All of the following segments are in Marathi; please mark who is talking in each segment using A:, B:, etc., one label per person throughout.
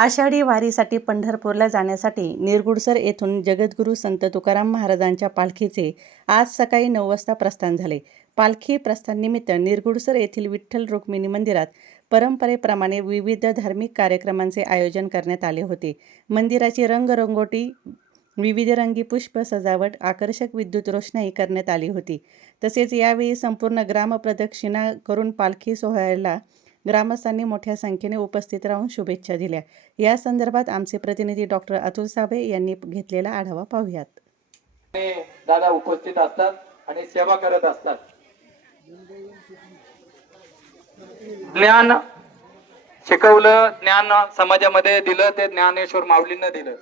A: आषाढी वारीसाठी पंढरपूरला जाण्यासाठी निरगुडसर येथून जगद्गुरू संत तुकाराम महाराजांच्या पालखीचे आज सकाळी नऊ वाजता प्रस्थान झाले. पालखी प्रस्थाननिमित्त निरगुडसर येथील विठ्ठल रुक्मिणी मंदिरात परंपरेप्रमाणे विविध धार्मिक कार्यक्रमांचे आयोजन करण्यात आले होते. मंदिराची रंगरंगोटी विविध रंगी पुष्प सजावट आकर्षक विद्युत रोषणाई करण्यात आली होती. तसेच यावेळी संपूर्ण ग्रामप्रदक्षिणा करून पालखी सोहळ्याला ग्रामस्थांनी मोठ्या संख्येने उपस्थित राहून शुभेच्छा दिल्या. या संदर्भात आमचे प्रतिनिधी डॉक्टर अतुल साबळे यांनी घेतलेला आढावा पाहूयात.
B: दादा उपस्थित असतात आणि सेवा करत असतात. ज्ञान शिकवलं ज्ञान समाजामध्ये दिलं ते ज्ञानेश्वर माऊलींना दिलं.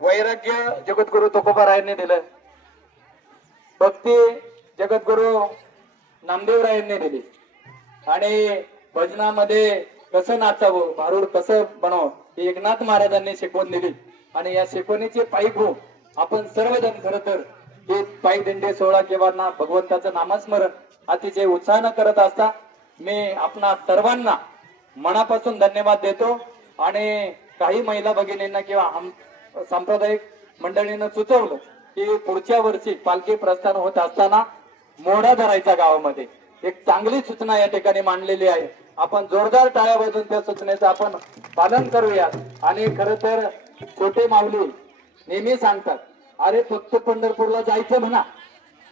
B: वैराग्य जगद्गुरु तुकोबारायांनी दिलं. भक्ती जगद्गुरु नामदेवरायांनी दिली. आणि भजनामध्ये कसं नाचावं भारूड कसं बनव ही एकनाथ महाराजांनी शिकवण दिली. आणि या शिकवणीचे पायी घेऊन हो, आपण सर्वजण खर तर हे पायी दिंडे सोहळा किंवा ना भगवंताचं नामस्मरण अतिशय उत्साहानं करत असता मी आपणा सर्वांना मनापासून धन्यवाद देतो. आणि काही महिला भगिनींना किंवा सांप्रदायिक मंडळीनं सुचवलं की पुढच्या वर्षी पालखी प्रस्थान होत असताना मोढा धरायचा गावामध्ये. एक चांगली सूचना या ठिकाणी मांडलेली आहे. आपण जोरदार टाळ्या वाजून त्या सूचनेचं आपण पालन करूयात. आणि खर तर छोटे माऊली नेहमी सांगतात अरे फक्त पंढरपूरला जायचं म्हणा.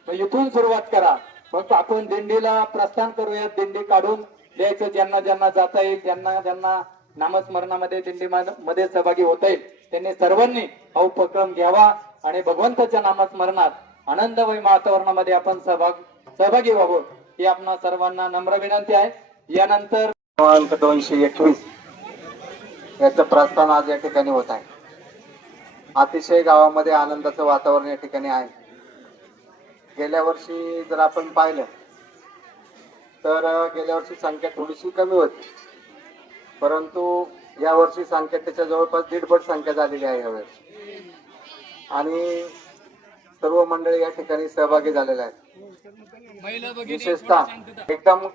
B: मग इथून सुरुवात करा. फक्त आपण दिंडीला प्रस्थान करूयात दिंडी काढून द्यायचं. ज्यांना ज्यांना जाता येईल ज्यांना ज्यांना नामस्मरणामध्ये दिंडी मध्ये सहभागी होता येईल त्यांनी सर्वांनी हा उपक्रम घ्यावा आणि भगवंताच्या नामस्मरणात आनंदमय वातावरणामध्ये आपण सहभाग सहभागी व्हावं. ही आपणा सर्वांना नम्र विनंती आहे. यानंतर
C: क्रमांक दोनशे एकवीस. याचं प्रस्थान आज या ठिकाणी होत आहे. अतिशय गावामध्ये आनंदाचं वातावरण या ठिकाणी आहे. गेल्या वर्षी जर आपण पाहिलं तर गेल्या वर्षी संख्या थोडीशी कमी होती. परंतु या वर्षी संख्या त्याच्या जवळपास दीडपट संख्या झालेली आहे यावेळेस. आणि सर्व मंडळी या ठिकाणी सहभागी झालेले आहेत. विशेषतः एकदम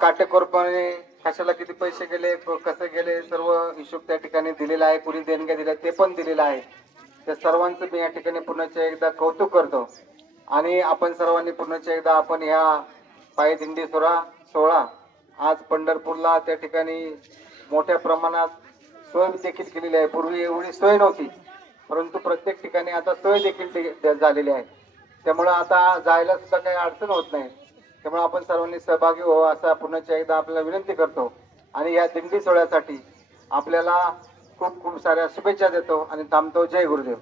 C: काटेकोरपणे कशाला किती पैसे गेले कसे गेले सर्व हिशोब त्या ठिकाणी दिलेला आहे कुणी देणग्या दिल्या ते पण दिलेलं आहे. त्या सर्वांचं मी या ठिकाणी पुन्हा एकदा कौतुक करतो. आणि आपण सर्वांनी पुन्हा एकदा आपण ह्या पायी दिंडी सोहळा सोहळा आज पंढरपूरला त्या ठिकाणी मोठ्या प्रमाणात सोय देखील केलेली आहे. पूर्वी एवढी सोय नव्हती परंतु प्रत्येक ठिकाणी आता सोय देखील झालेली आहे. त्यामुळे आता जायला सुद्धा काही अडचण होत नाही. त्यामुळे आपण सर्वांनी सहभागी हो असं पुन्हा एकदा आपल्याला विनंती करतो. आणि या दिंडी सोहळ्यासाठी आपल्याला खूप खूप साऱ्या शुभेच्छा देतो आणि थांबतो. जय गुरुदेव.